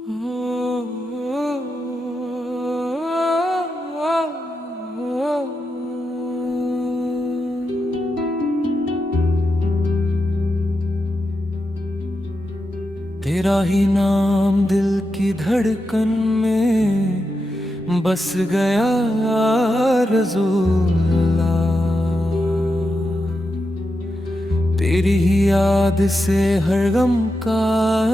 तेरा ही नाम दिल की धड़कन में बस गया रसूलल्लाह। तेरी ही याद से हर गम का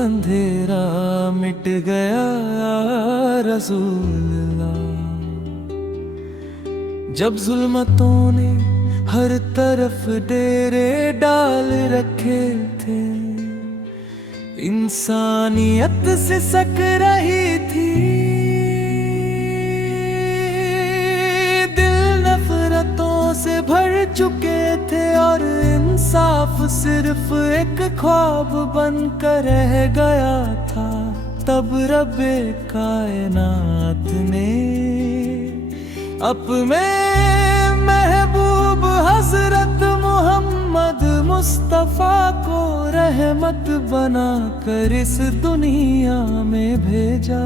अंधेरा मिट गया रसूलल्लाह। जब जुल्मतों ने हर तरफ डेरे डाल रखे थे, इंसानियत से सक रही थी, दिल नफरतों से भर चुके थे और इंसाफ सिर्फ एक ख्वाब बन कर रह गया था। तब रब्बे कायनात ने अपने महबूब हजरत मोहम्मद मुस्तफा को रहमत बना कर इस दुनिया में भेजा।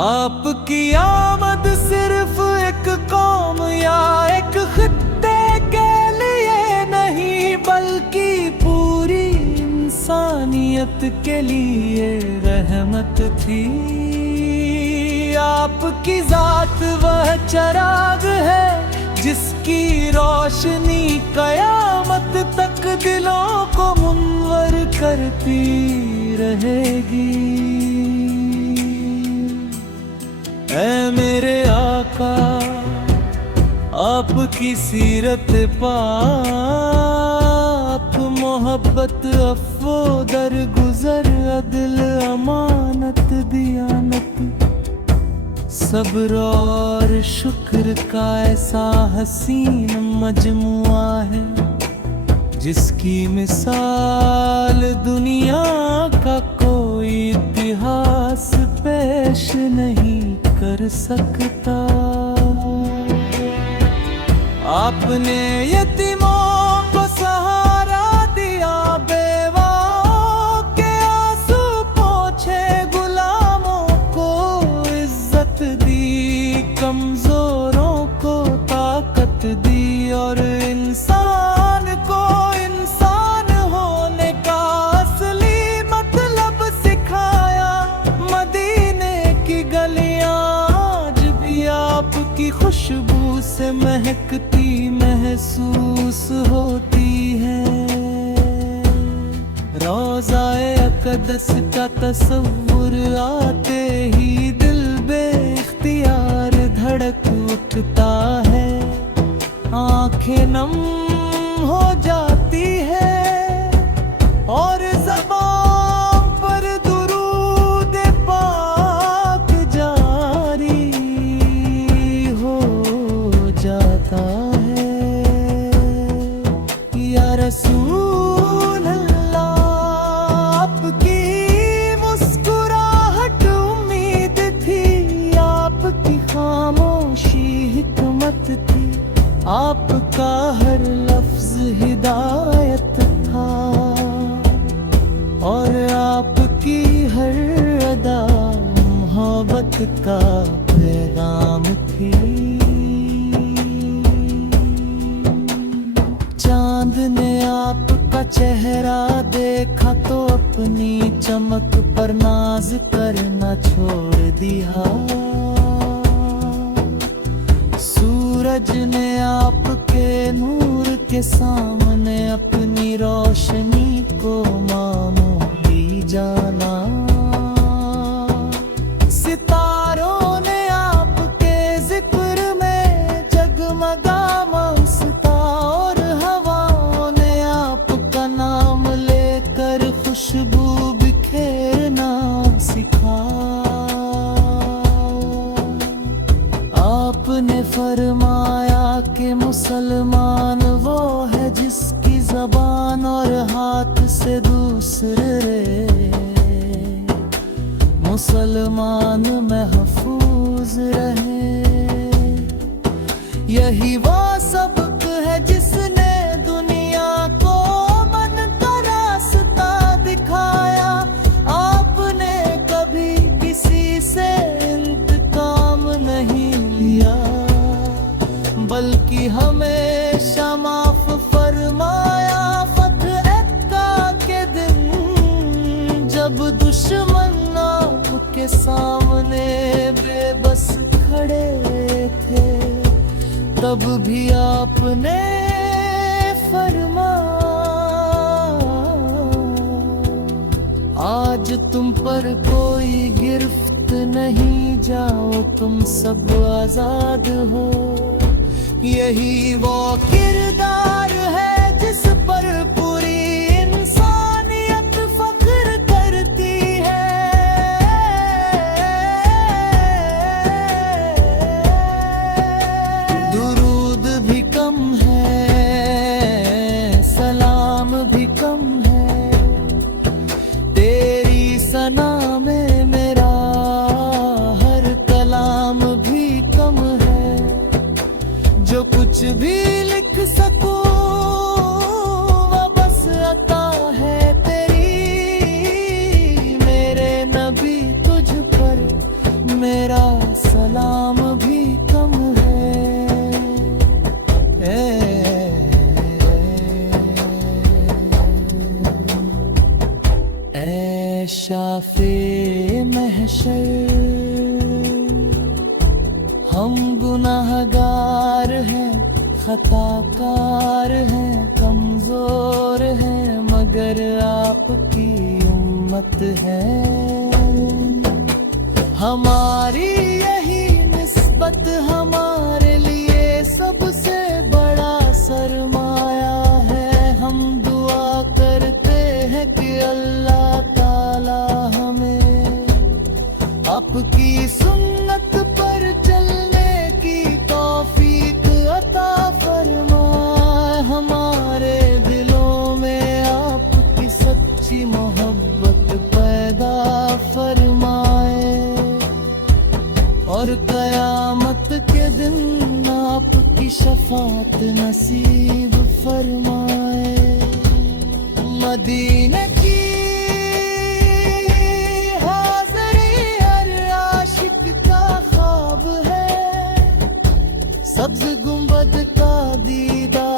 आपकी आमद सिर्फ एक कौम या एक खित्ते के लिए नहीं, बल्कि पूरी इंसानियत के लिए रहमत थी। आपकी जात वह चराग है जिसकी रोशनी कयामत तक दिलों को मुनव्वर करती रहेगी। ऐ मेरे आका, आपकी सीरत पाक, मोहब्बत अफ़्वो दरगुज़र, अदल अमानत दियानत, सब्र और शुक्र का ऐसा हसीन मजमुआ है जिसकी मिसाल दुनिया का कोई इतिहास पेश नहीं कर सकता। आपने यतीमों को सहारा दिया, बेवाओं के आंसू पोंछे, गुलामों को इज्जत दी, कमजोरों को ताकत दी और इंसान को इंसान होने का असली मतलब सिखाया। मदीने की गलियां आज भी आपकी खुशबू से महकती महसूस होती है। रोज़ाए अक़दस का तस्वुर आते ही दिल बेख्तियार धड़क उठता है, आंखें नम हो जाती है और ज़बान पर दुरूद पाक जारी हो जाता है। या रसूल अल्लाह, आपकी मुस्कुराहट उम्मीद थी, आपकी खामोशी हिकमत थी, आपका हर लफ्ज हिदायत था और आपकी हर अदा मोहब्बत का पैगाम थी। चांद ने आपका चेहरा देखा तो अपनी चमक पर नाज करना छोड़ दिया। सूरज ने आपके नूर के सामने अपनी रोशनी को मामूली जाना। सितारों ने आपके जिक्र में जगमगा मस्ता और हवाओं ने आपका नाम लेकर खुशबू बिखेरना सिखा। आपने फरमाया कि मुसलमान वो है जिसकी ज़बान और हाथ से दूसरे मुसलमान महफूज रहे। यही वो सबक है जिसने दुनिया को मन का रास्ता दिखाया। आपने जब दुश्मन आपके सामने बेबस खड़े थे, तब भी आपने फरमाया आज तुम पर कोई गिरफ्त नहीं, जाओ तुम सब आजाद हो। यही वो किरदार है जिस पर पूरी इंसानियत फख्र करती है। दुरूद भी कम है, सलाम भी कम है, तेरी सना में मेरा हर कलाम भी कम है। जो कुछ भी लिख सकूं वो बस अता है तेरी, मेरे नबी तुझ पर मेरा सलाम भी कम है। ऐ शाफे महशर, हम गुनाहगार हैं, खताकार हैं, कमजोर हैं, मगर आपकी उम्मत है। हमारी यही निस्बत हमारे लिए सबसे बड़ा सरमाया है। हम दुआ करते हैं कि अल्लाह ताला हमें आपकी सुन्नत पर चलने की तौफीक अता फरमाए। हमारे दिलों में आपकी सच्ची मोहब्बत पैदा फरमाए, और कयामत के दिन आपकी शफात नसीब फरमाए। मदीने की सब्ज गुंबद का दीदार